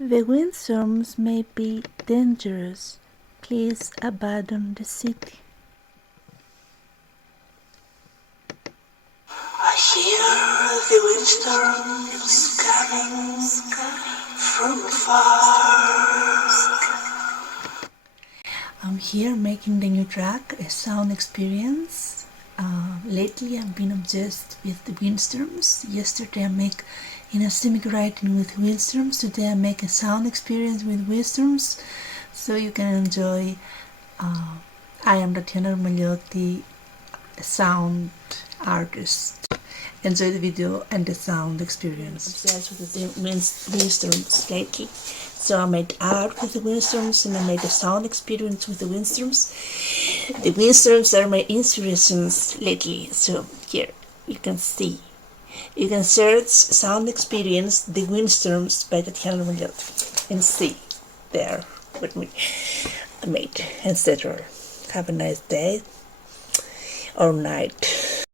The windstorms may be dangerous. Please abandon the city. I hear the windstorms coming from far. I'm here making the new track, a sound experience. Lately I've been obsessed with the windstorms. Yesterday I make in a simic writing with windstorms. Today I make a sound experience with windstorms, so you can enjoy. I am Tatiana Magliotti, a sound artist. Enjoy the video and the sound experience. I'm obsessed with the windstorms lately. So I made art with the windstorms and I made a sound experience with the windstorms. The windstorms are my inspirations lately. So here you can see. You can search sound experience the windstorms by Tatiana Magliotti and see there what I made, etc. Have a nice day or night.